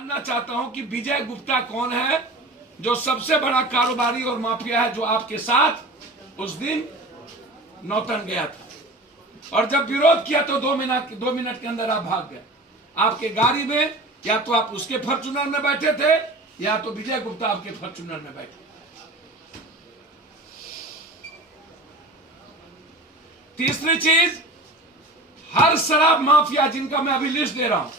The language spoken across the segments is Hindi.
जानना चाहता हूं कि विजय गुप्ता कौन है, जो सबसे बड़ा कारोबारी और माफिया है, जो आपके साथ उस दिन नौतन गया था और जब विरोध किया तो 2 मिनट के अंदर आप भाग गए। आपके गाड़ी में या तो आप उसके फॉर्च्यूनर में बैठे थे या तो विजय गुप्ता आपके फॉर्च्यूनर में बैठे। तीसरी चीज, हर शराब माफिया जिनका मैं अभी लिस्ट दे रहा हूं,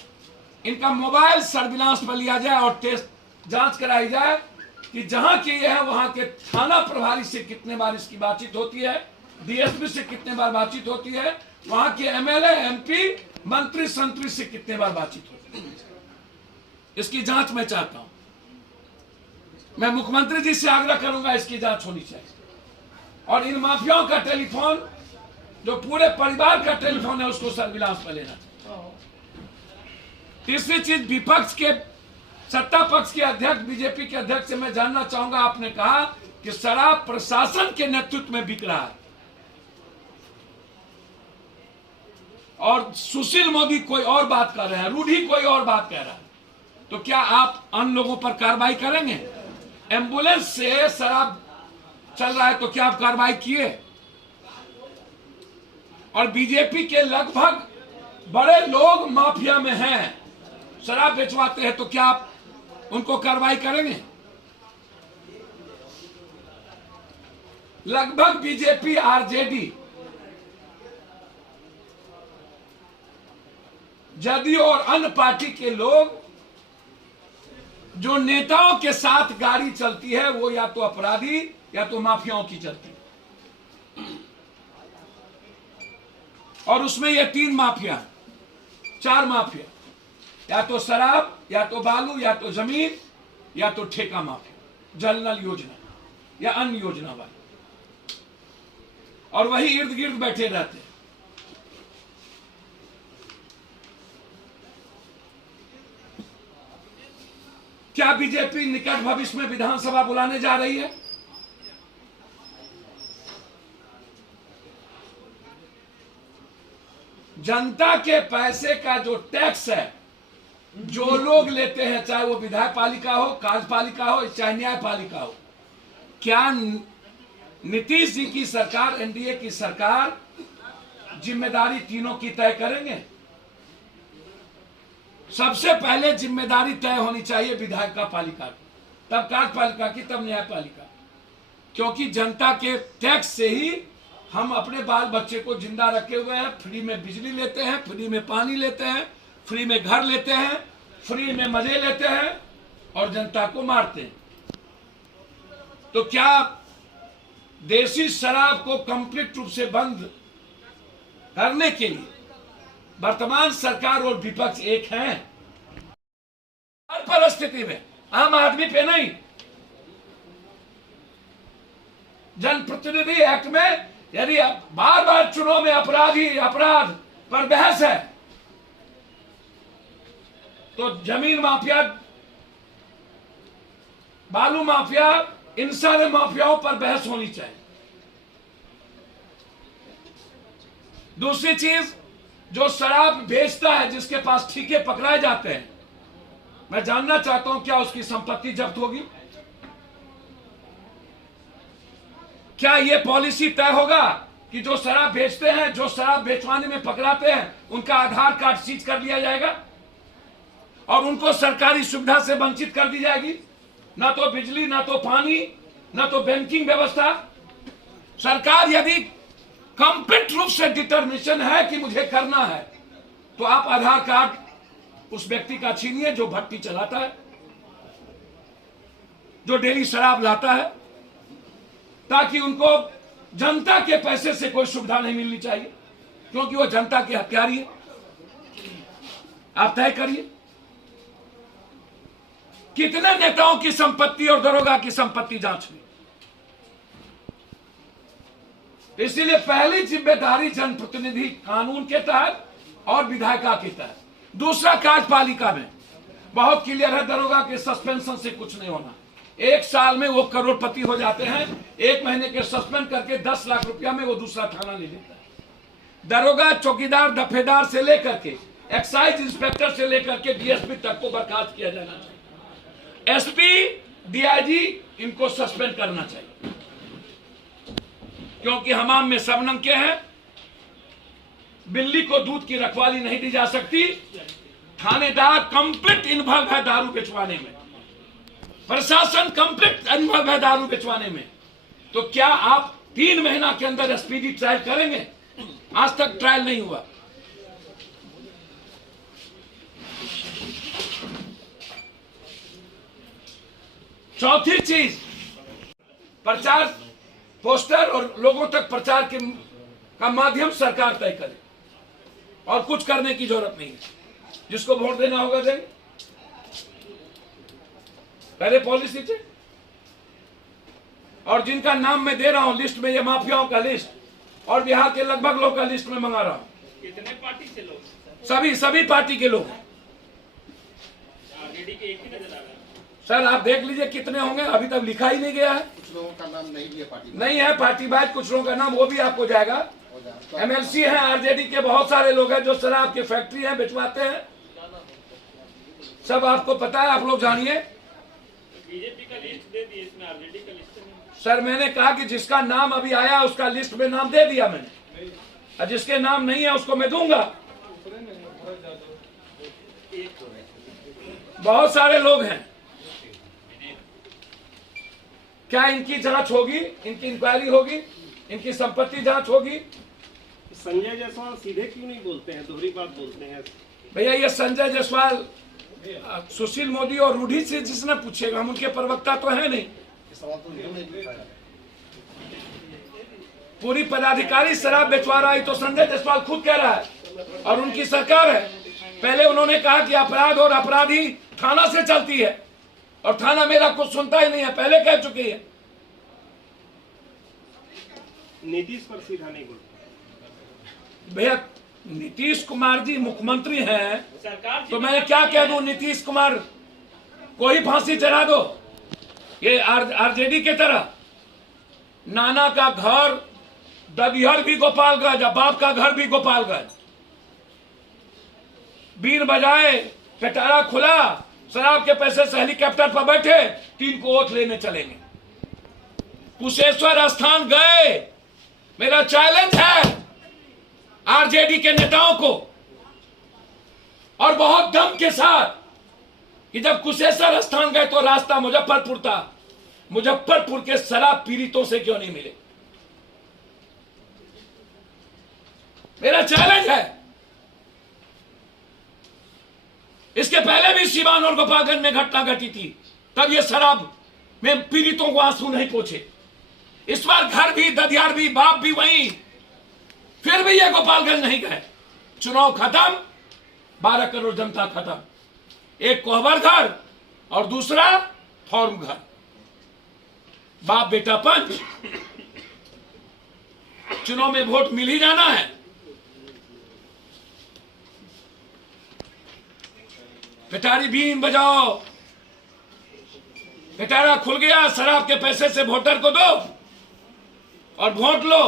इनका मोबाइल सर्विलांस पर लिया जाए और टेस्ट जांच कराई जाए कि जहां की ये है वहां के थाना प्रभारी से कितने बार इसकी बातचीत होती है, डीएसपी से कितने बार बातचीत होती है, वहां के एमएलए एमपी मंत्री संतरी से कितने बार बातचीत होती है। इसकी जांच मैं चाहता हूं। मैं मुख्यमंत्री जी से आग्रह करूंगा इसकी जांच होनी चाहिए और इन माफियाओं का टेलीफोन, जो पूरे परिवार का टेलीफोन है, उसको सर्विलांस पर लेना चाहिए। तीसरी चीज, विपक्ष के सत्ता पक्ष के अध्यक्ष बीजेपी के अध्यक्ष से मैं जानना चाहूंगा, आपने कहा कि शराब प्रशासन के नेतृत्व में बिक रहा है और सुशील मोदी कोई और बात कर रहे हैं, रूढ़ी कोई और बात कह रहा है, तो क्या आप अन्य लोगों पर कार्रवाई करेंगे? एम्बुलेंस से शराब चल रहा है तो क्या आप कार्रवाई किए? और बीजेपी के लगभग बड़े लोग माफिया में हैं, शराब बेचवाते हैं, तो क्या आप उनको कार्रवाई करेंगे? लगभग बीजेपी आरजेडी जदयू और अन्य पार्टी के लोग जो नेताओं के साथ गाड़ी चलती है वो या तो अपराधी या तो माफियाओं की चलती है और उसमें ये 3 माफिया 4 माफिया, या तो शराब या तो बालू या तो जमीन या तो ठेका माफिया, जल नल योजना या अन्य योजना वाले, और वही इर्द गिर्द बैठे रहते हैं। क्या बीजेपी निकट भविष्य में विधानसभा बुलाने जा रही है? जनता के पैसे का जो टैक्स है, जो लोग लेते हैं, चाहे वो विधायक पालिका हो, कार्यपालिका हो, चाहे न्यायपालिका हो, क्या नीतीश जी की सरकार, एनडीए की सरकार जिम्मेदारी तीनों की तय करेंगे? सबसे पहले जिम्मेदारी तय होनी चाहिए विधायक पालिका की, तब कार्यपालिका की, तब न्यायपालिका, क्योंकि जनता के टैक्स से ही हम अपने बाल बच्चे को जिंदा रखे हुए हैं। फ्री में बिजली लेते हैं, फ्री में पानी लेते हैं, फ्री में घर लेते हैं, फ्री में मजे लेते हैं और जनता को मारते हैं। तो क्या देसी शराब को कंप्लीट रूप से बंद करने के लिए वर्तमान सरकार और विपक्ष एक हैं? हर परिस्थिति में, आम आदमी पे नहीं, जनप्रतिनिधि एक्ट में यदि बार बार चुनाव में अपराध पर बहस है तो जमीन माफिया, बालू माफिया, इन सारे माफियाओं पर बहस होनी चाहिए। दूसरी चीज, जो शराब बेचता है, जिसके पास ठीके पकड़ाए जाते हैं, मैं जानना चाहता हूं क्या उसकी संपत्ति जब्त होगी? क्या यह पॉलिसी तय होगा कि जो शराब बेचते हैं, जो शराब बेचवाने में पकड़ाते हैं, उनका आधार कार्ड सीज कर लिया जाएगा और उनको सरकारी सुविधा से वंचित कर दी जाएगी? ना तो बिजली, ना तो पानी, ना तो बैंकिंग व्यवस्था। सरकार यदि कंप्लीट रूप से डिटर्मिनेशन है कि मुझे करना है, तो आप आधार कार्ड उस व्यक्ति का छीनिए जो भट्टी चलाता है, जो डेली शराब लाता है, ताकि उनको जनता के पैसे से कोई सुविधा नहीं मिलनी चाहिए, क्योंकि वो जनता की हत्यारी है। आप तय करिए कितने नेताओं की संपत्ति और दरोगा की संपत्ति जांच हुई। इसीलिए पहली जिम्मेदारी जनप्रतिनिधि कानून के तहत और विधायिका के तहत। दूसरा, कार्यपालिका में बहुत क्लियर है, दरोगा के सस्पेंशन से कुछ नहीं होना। 1 साल में वो करोड़पति हो जाते हैं, 1 महीने के सस्पेंड करके 10 लाख रुपया में वो दूसरा थाना ले लेता है। दरोगा, चौकीदार, दफेदार से लेकर के एक्साइज इंस्पेक्टर से लेकर के डीएसपी तक को बर्खास्त किया जाना चाहिए। एसपी, डीआईजी इनको सस्पेंड करना चाहिए, क्योंकि हमाम में शबनम के हैं। बिल्ली को दूध की रखवाली नहीं दी जा सकती। थानेदार कंप्लीट इन्वॉल्व है दारू बेचवाने में, प्रशासन कंप्लीट इन्वॉल्व है दारू बेचवाने में। तो क्या आप 3 महीना के अंदर स्पीडी ट्रायल करेंगे? आज तक ट्रायल नहीं हुआ। चौथी चीज, प्रचार, पोस्टर और लोगों तक प्रचार का माध्यम सरकार तय करे, और कुछ करने की जरूरत नहीं है। जिसको वोट देना होगा देंगे, पहले पॉलिसी थे। और जिनका नाम मैं दे रहा हूं लिस्ट में, ये माफियाओं का लिस्ट, और बिहार के लगभग लोग का लिस्ट में मंगा रहा हूं। कितने पार्टी से लोग? सभी पार्टी के लोग हैं। आरजेडी के एक ही नजर आ रहा है। सर आप देख लीजिए कितने होंगे, अभी तक लिखा ही नहीं गया है। कुछ लोगों का नाम नहीं दिया पार्टी नहीं है पार्टी वाइज, कुछ लोगों का नाम वो भी आपको जाएगा। एमएलसी हैं, आरजेडी के बहुत सारे लोग हैं जो शराब की फैक्ट्री है, बेचवाते हैं। सब आपको पता है, आप लोग जानिए। बीजेपी का लिस्ट दे दिए, इसमें आरजेडी का लिस्ट नहीं। सर मैंने कहा कि जिसका नाम अभी आया उसका लिस्ट में नाम दे दिया मैंने, और जिसके नाम नहीं है उसको मैं दूंगा। बहुत सारे लोग हैं। क्या इनकी जांच होगी? इनकी इंक्वायरी होगी? इनकी संपत्ति जांच होगी? संजय जायसवाल सीधे क्यों नहीं बोलते हैं, दोहरी बात बोलते हैं? भैया ये संजय जायसवाल सुशील मोदी और रूढ़ी से जिसने पूछेगा, हम उनके प्रवक्ता तो है नहीं। पूरी पदाधिकारी शराब बेचवा रहा है तो संजय जायसवाल खुद कह रहा है, और उनकी सरकार है। पहले उन्होंने कहा कि अपराध और अपराधी थाना से चलती है, और थाना मेरा कुछ सुनता ही नहीं है, पहले कह चुकी है। नीतीश पर सीधा नहीं बोलते भैया नीतीश कुमार जी मुख्यमंत्री हैं, सरकार, तो मैं क्या कह दूं? नीतीश कुमार को ही फांसी चढ़ा दो, ये आरजेडी के तरह। नाना का घर ददिहर भी गोपालगंज, बाप का घर भी गोपालगंज। बीन बजाए, कटारा खुला, शराब के पैसे से हेलीकॉप्टर पर बैठे 3 को वोट लेने चलेंगे। कुशेश्वर स्थान गए। मेरा चैलेंज है आरजेडी के नेताओं को, और बहुत दम के साथ, कि जब कुशेश्वर स्थान गए तो रास्ता मुजफ्फरपुर था, मुजफ्फरपुर के शराब पीड़ितों से क्यों नहीं मिले? मेरा चैलेंज है। इसके पहले भी सीवान और गोपालगंज में घटना घटी थी, तब ये शराब में पीड़ितों को आंसू नहीं पहुंचे। इस बार घर भी, ददियार भी, बाप भी वहीं, फिर भी ये गोपालगंज नहीं गए। चुनाव खत्म, 12 करोड़ जनता खत्म। एक कोहबर घर और दूसरा फॉर्म घर। बाप बेटा पंच। चुनाव में वोट मिल ही जाना है। पिटारी बीन बजाओ, पिटारा खुल गया, शराब के पैसे से वोटर को दो और वोट लो।